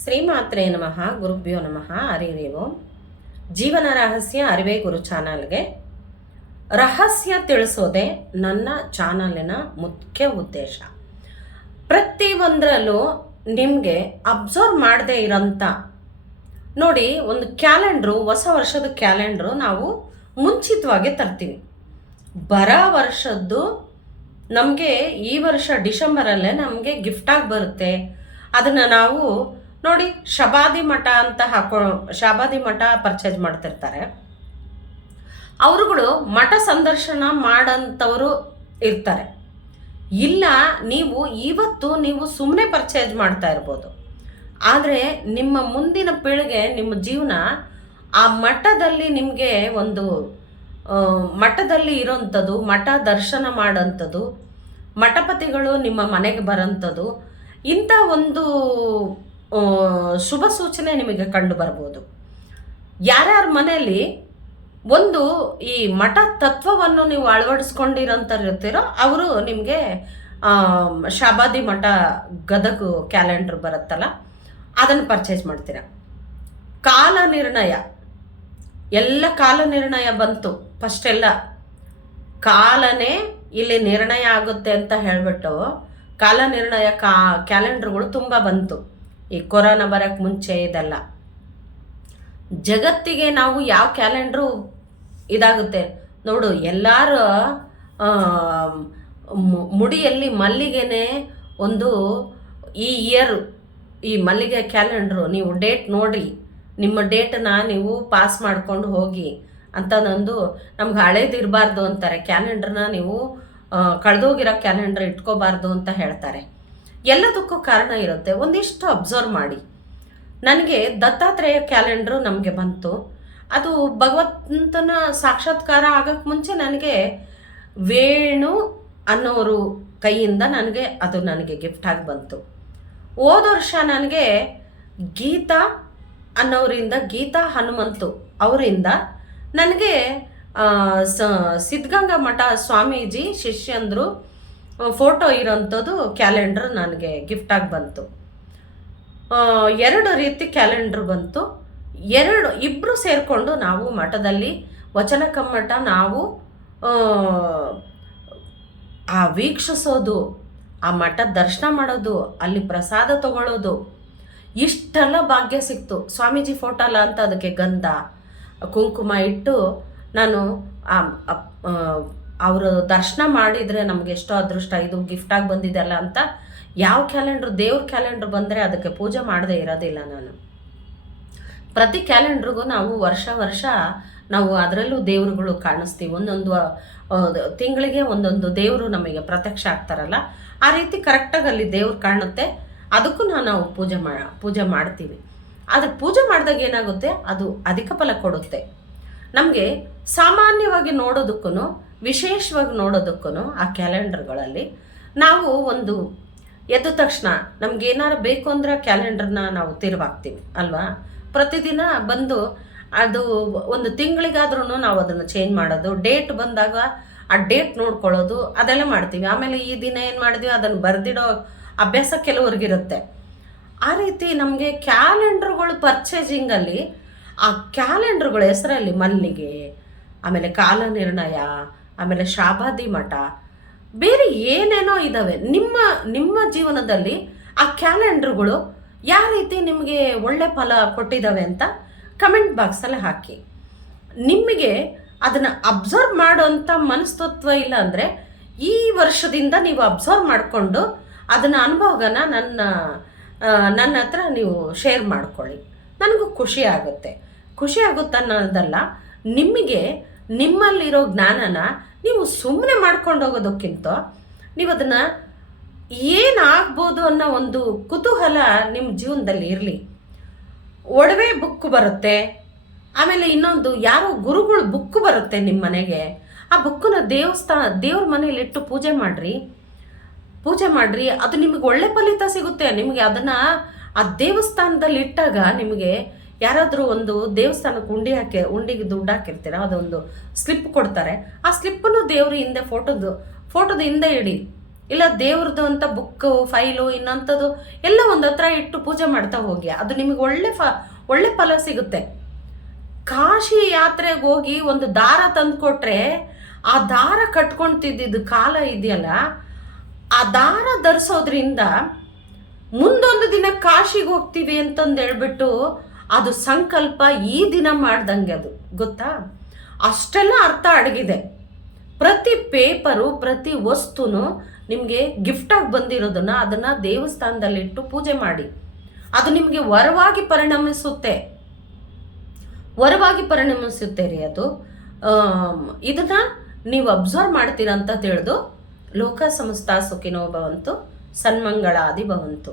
ಶ್ರೀಮಾತ್ರೇ ನಮಃ ಗುರುಭ್ಯೋ ನಮಃ ಹರಿ ಓಂ. ಜೀವನ ರಹಸ್ಯ ಅರಿವೇ ಗುರು ಚಾನಲ್ಗೆ ರಹಸ್ಯ ತಿಳಿಸೋದೇ ನನ್ನ ಚಾನಲಿನ ಮುಖ್ಯ ಉದ್ದೇಶ. ಪ್ರತಿಯೊಂದರಲ್ಲೂ ನಿಮಗೆ ಅಬ್ಸರ್ವ್ ಮಾಡದೇ ಇರೋಂಥ ನೋಡಿ, ಒಂದು ಕ್ಯಾಲೆಂಡ್ರು, ಹೊಸ ವರ್ಷದ ಕ್ಯಾಲೆಂಡ್ರು ನಾವು ಮುಂಚಿತವಾಗಿ ತರ್ತೀವಿ. ಬರೋ ವರ್ಷದ್ದು ನಮಗೆ ಈ ವರ್ಷ ಡಿಸೆಂಬರಲ್ಲೇ ನಮಗೆ ಗಿಫ್ಟಾಗಿ ಬರುತ್ತೆ. ಅದನ್ನು ನಾವು ನೋಡಿ ಶಬಾದಿ ಮಠ ಅಂತ ಶಬಾದಿ ಮಠ ಪರ್ಚೇಸ್ ಮಾಡ್ತಿರ್ತಾರೆ. ಅವರುಗಳು ಮಠ ಸಂದರ್ಶನ ಮಾಡೋಂಥವ್ರು ಇರ್ತಾರೆ. ಇಲ್ಲ, ಇವತ್ತು ನೀವು ಸುಮ್ಮನೆ ಪರ್ಚೇಸ್ ಮಾಡ್ತಾ ಇರ್ಬೋದು. ಆದರೆ ನಿಮ್ಮ ಮುಂದಿನ ಪೀಳಿಗೆ, ನಿಮ್ಮ ಜೀವನ ಆ ಮಠದಲ್ಲಿ ನಿಮಗೆ ಒಂದು ಮಠದಲ್ಲಿ ಇರೋಂಥದ್ದು, ಮಠ ದರ್ಶನ ಮಾಡೋಂಥದ್ದು, ಮಠಪತಿಗಳು ನಿಮ್ಮ ಮನೆಗೆ ಬರೋಂಥದ್ದು, ಇಂಥ ಒಂದು ಶುಭ ಸೂಚನೆ ನಿಮಗೆ ಕಂಡು ಬರ್ಬೋದು. ಯಾರ್ಯಾರ ಮನೆಯಲ್ಲಿ ಒಂದು ಈ ಮಠ ತತ್ವವನ್ನು ನೀವು ಅಳವಡಿಸ್ಕೊಂಡಿರೋಂಥವ್ರು ಅವರು ನಿಮಗೆ ಶಾಬಾದಿ ಮಠ ಗದಗ ಕ್ಯಾಲೆಂಡರ್ ಬರುತ್ತಲ್ಲ, ಅದನ್ನು ಪರ್ಚೇಸ್ ಮಾಡ್ತೀರ. ಕಾಲ ನಿರ್ಣಯ, ಎಲ್ಲ ಕಾಲ ನಿರ್ಣಯ ಬಂತು. ಫಸ್ಟ್ ಎಲ್ಲ ಕಾಲನೇ ಇಲ್ಲಿ ನಿರ್ಣಯ ಆಗುತ್ತೆ ಅಂತ ಹೇಳಿಬಿಟ್ಟು ಕಾಲ ನಿರ್ಣಯ ಕ್ಯಾಲೆಂಡರ್ಗಳು ತುಂಬ ಬಂತು. ಈ ಕೊರೋನಾ ಬರೋಕ್ಕೆ ಮುಂಚೆ ಇದೆಲ್ಲ ಜಗತ್ತಿಗೆ ನಾವು ಯಾವ ಕ್ಯಾಲೆಂಡ್ರು ಇದಾಗುತ್ತೆ ನೋಡು. ಎಲ್ಲರೂ ಮುಡಿಯಲ್ಲಿ ಮಲ್ಲಿಗೆನೇ ಒಂದು ಈ ಇಯರ್ ಈ ಮಲ್ಲಿಗೆ ಕ್ಯಾಲೆಂಡ್ರು ನೀವು ಡೇಟ್ ನೋಡಿ, ನಿಮ್ಮ ಡೇಟನ್ನ ನೀವು ಪಾಸ್ ಮಾಡ್ಕೊಂಡು ಹೋಗಿ ಅಂತಂದು ನಮ್ಗೆ ಹಳೇದಿರಬಾರ್ದು ಅಂತಾರೆ. ಕ್ಯಾಲೆಂಡ್ರನ್ನ ನೀವು ಕಳೆದೋಗಿರೋ ಕ್ಯಾಲೆಂಡರ್ ಇಟ್ಕೋಬಾರ್ದು ಅಂತ ಹೇಳ್ತಾರೆ. ಎಲ್ಲದಕ್ಕೂ ಕಾರಣ ಇರುತ್ತೆ. ಒಂದಿಷ್ಟು ಅಬ್ಸರ್ವ್ ಮಾಡಿ. ನನಗೆ ದತ್ತಾತ್ರೇಯ ಕ್ಯಾಲೆಂಡ್ರು ನಮಗೆ ಬಂತು. ಅದು ಭಗವಂತನ ಸಾಕ್ಷಾತ್ಕಾರ ಆಗೋಕ್ಕೆ ಮುಂಚೆ ನನಗೆ ವೇಣು ಅನ್ನೋರು ಕೈಯಿಂದ ನನಗೆ ಗಿಫ್ಟ್ ಆಗಿ ಬಂತು. ಹೋದ ವರ್ಷ ನನಗೆ ಗೀತಾ ಅನ್ನೋರಿಂದ, ಗೀತಾ ಹನುಮಂತು ಅವರಿಂದ ನನಗೆ ಸಿದ್ಧಗಂಗಾ ಮಠ ಸ್ವಾಮೀಜಿ ಶಿಷ್ಯಂದರು ಫೋಟೋ ಇರೋಂಥದ್ದು ಕ್ಯಾಲೆಂಡ್ರ್ ನನಗೆ ಗಿಫ್ಟಾಗಿ ಬಂತು. 2 ರೀತಿ ಕ್ಯಾಲೆಂಡ್ರ್ ಬಂತು. ಇಬ್ಬರು ಸೇರಿಕೊಂಡು ನಾವು ಮಠದಲ್ಲಿ ವಚನ ಕಮ್ಮಟ ನಾವು ಆ ವೀಕ್ಷಿಸೋದು, ಆ ಮಠ ದರ್ಶನ ಮಾಡೋದು, ಅಲ್ಲಿ ಪ್ರಸಾದ ತಗೊಳ್ಳೋದು, ಇಷ್ಟೆಲ್ಲ ಭಾಗ್ಯ ಸಿಕ್ತು. ಸ್ವಾಮೀಜಿ ಫೋಟೋ ಅಲ್ಲ ಅಂತ ಅದಕ್ಕೆ ಗಂಧ ಕುಂಕುಮ ಇಟ್ಟು ನಾನು ಅವರು ದರ್ಶನ ಮಾಡಿದರೆ ನಮಗೆ ಎಷ್ಟೋ ಅದೃಷ್ಟ, ಇದು ಗಿಫ್ಟಾಗಿ ಬಂದಿದೆಯಲ್ಲ ಅಂತ. ಯಾವ ಕ್ಯಾಲೆಂಡ್ರು, ದೇವ್ರ ಕ್ಯಾಲೆಂಡ್ರ್ ಬಂದರೆ ಅದಕ್ಕೆ ಪೂಜೆ ಮಾಡದೇ ಇರೋದಿಲ್ಲ ನಾನು. ಪ್ರತಿ ಕ್ಯಾಲೆಂಡ್ರಿಗೂ ನಾವು ವರ್ಷ ನಾವು ಅದರಲ್ಲೂ ದೇವ್ರುಗಳು ಕಾಣಿಸ್ತೀವಿ. ಒಂದೊಂದು ತಿಂಗಳಿಗೆ ಒಂದೊಂದು ದೇವರು ನಮಗೆ ಪ್ರತ್ಯಕ್ಷ ಆಗ್ತಾರಲ್ಲ, ಆ ರೀತಿ ಕರೆಕ್ಟಾಗಿ ಅಲ್ಲಿ ದೇವ್ರು ಕಾಣುತ್ತೆ. ಅದಕ್ಕೂ ನಾವು ಪೂಜೆ ಮಾಡ್ತೀವಿ. ಆದರೆ ಪೂಜೆ ಮಾಡಿದಾಗ ಏನಾಗುತ್ತೆ, ಅದು ಅಧಿಕ ಫಲ ಕೊಡುತ್ತೆ ನಮಗೆ. ಸಾಮಾನ್ಯವಾಗಿ ನೋಡೋದಕ್ಕೂ ವಿಶೇಷವಾಗಿ ನೋಡೋದಕ್ಕೂ ಆ ಕ್ಯಾಲೆಂಡರ್ಗಳಲ್ಲಿ ನಾವು ಒಂದು ಎದ್ದ ತಕ್ಷಣ ನಮಗೇನಾರು ಬೇಕು ಅಂದರೆ ಕ್ಯಾಲೆಂಡರ್ನ ನಾವು ತಿರುವಾಗ್ತೀವಿ ಅಲ್ವಾ. ಪ್ರತಿದಿನ ಬಂದು ಅದು ಒಂದು ತಿಂಗಳಿಗಾದ್ರೂ ನಾವು ಅದನ್ನು ಚೇಂಜ್ ಮಾಡೋದು, ಡೇಟ್ ಬಂದಾಗ ಆ ಡೇಟ್ ನೋಡ್ಕೊಳ್ಳೋದು, ಅದೆಲ್ಲ ಮಾಡ್ತೀವಿ. ಆಮೇಲೆ ಈ ದಿನ ಏನು ಮಾಡಿದ್ವಿ ಅದನ್ನು ಬರೆದಿಡೋ ಅಭ್ಯಾಸ ಕೆಲವ್ರಿಗಿರುತ್ತೆ. ಆ ರೀತಿ ನಮಗೆ ಕ್ಯಾಲೆಂಡರ್ಗಳು ಪರ್ಚೇಸಿಂಗಲ್ಲಿ ಆ ಕ್ಯಾಲೆಂಡರ್ಗಳ ಹೆಸರಲ್ಲಿ ಮಲ್ಲಿಗೆ, ಆಮೇಲೆ ಕಾಲ ನಿರ್ಣಯ, ಆಮೇಲೆ ಶಾಬಾದಿ ಮಠ, ಬೇರೆ ಏನೇನೋ ಇದ್ದಾವೆ. ನಿಮ್ಮ ಜೀವನದಲ್ಲಿ ಆ ಕ್ಯಾಲೆಂಡರ್ಗಳು ಯಾವ ರೀತಿ ನಿಮಗೆ ಒಳ್ಳೆ ಫಲ ಕೊಟ್ಟಿದ್ದಾವೆ ಅಂತ ಕಮೆಂಟ್ ಬಾಕ್ಸಲ್ಲಿ ಹಾಕಿ. ನಿಮಗೆ ಅದನ್ನು ಅಬ್ಸರ್ವ್ ಮಾಡೋಂಥ ಮನಸ್ತತ್ವ ಇಲ್ಲ ಅಂದರೆ ಈ ವರ್ಷದಿಂದ ನೀವು ಅಬ್ಸರ್ವ್ ಮಾಡಿಕೊಂಡು ಅದನ್ನು ಅನುಭವನ ನನ್ನ ಹತ್ರ ನೀವು ಶೇರ್ ಮಾಡ್ಕೊಳ್ಳಿ. ನನಗೂ ಖುಷಿ ಆಗುತ್ತೆ ಅನ್ನೋದಲ್ಲ, ನಿಮ್ಮಲ್ಲಿರೋ ಜ್ಞಾನನ ನೀವು ಸುಮ್ಮನೆ ಮಾಡ್ಕೊಂಡು ಹೋಗೋದಕ್ಕಿಂತ ನೀವು ಅದನ್ನು ಏನಾಗ್ಬೋದು ಅನ್ನೋ ಒಂದು ಕುತೂಹಲ ನಿಮ್ಮ ಜೀವನದಲ್ಲಿ ಇರಲಿ. ಒಡವೆ ಬುಕ್ ಬರುತ್ತೆ, ಆಮೇಲೆ ಇನ್ನೊಂದು ಯಾರೋ ಗುರುಗಳು ಬುಕ್ ಬರುತ್ತೆ ನಿಮ್ಮ ಮನೆಗೆ. ಆ ಬುಕ್ಕನ್ನ ದೇವ್ರ ಮನೇಲಿಟ್ಟು ಪೂಜೆ ಮಾಡಿರಿ. ಅದು ನಿಮಗೆ ಒಳ್ಳೆ ಫಲಿತ ಸಿಗುತ್ತೆ. ನಿಮಗೆ ಅದನ್ನು ಆ ದೇವಸ್ಥಾನದಲ್ಲಿ ಇಟ್ಟಾಗ ನಿಮಗೆ ಯಾರಾದರೂ ಒಂದು ದೇವಸ್ಥಾನಕ್ಕೆ ಉಂಡಿಗೆ ದುಡ್ಡು ಹಾಕಿರ್ತೀರ, ಅದೊಂದು ಸ್ಲಿಪ್ ಕೊಡ್ತಾರೆ. ಆ ಸ್ಲಿಪ್ಪನ್ನು ದೇವ್ರ ಹಿಂದೆ ಫೋಟೋದ ಹಿಂದೆ ಇಲ್ಲ ದೇವ್ರದ್ದು ಅಂತ ಬುಕ್ಕು ಫೈಲು ಇನ್ನಂಥದ್ದು ಎಲ್ಲ ಒಂದು ಹತ್ರ ಇಟ್ಟು ಪೂಜೆ ಮಾಡ್ತಾ ಹೋಗಿ, ಅದು ನಿಮಗೆ ಒಳ್ಳೆ ಫಲ ಸಿಗುತ್ತೆ. ಕಾಶಿ ಯಾತ್ರೆಗೆ ಹೋಗಿ ಒಂದು ದಾರ ತಂದು ಕೊಟ್ರೆ ಆ ದಾರ ಕಟ್ಕೊಳ್ತಿದ್ದಿದ್ದು ಕಾಲ ಇದೆಯಲ್ಲ, ಆ ದಾರ ಧರಿಸೋದ್ರಿಂದ ಮುಂದೊಂದು ದಿನ ಕಾಶಿಗೆ ಹೋಗ್ತೀವಿ ಅಂತಂದು ಹೇಳ್ಬಿಟ್ಟು ಅದು ಸಂಕಲ್ಪ ಈ ದಿನ ಮಾಡ್ದಂಗೆ, ಅದು ಗೊತ್ತಾ? ಅಷ್ಟೆಲ್ಲ ಅರ್ಥ ಅಡಗಿದೆ. ಪ್ರತಿ ಪೇಪರು, ಪ್ರತಿ ವಸ್ತುನು ನಿಮಗೆ ಗಿಫ್ಟಾಗಿ ಬಂದಿರೋದನ್ನ ಅದನ್ನು ದೇವಸ್ಥಾನದಲ್ಲಿಟ್ಟು ಪೂಜೆ ಮಾಡಿ. ಅದು ನಿಮಗೆ ವರವಾಗಿ ಪರಿಣಮಿಸುತ್ತೆ ರೀ ಅದು. ಇದನ್ನ ನೀವು ಅಬ್ಸರ್ವ್ ಮಾಡ್ತೀರಾ ಅಂತ ತಿಳಿದು ಲೋಕ ಸಮಸ್ತ ಸುಖಿನೋ ಭವಂತು, ಸನ್ಮಂಗಳಾದಿ ಭವಂತು.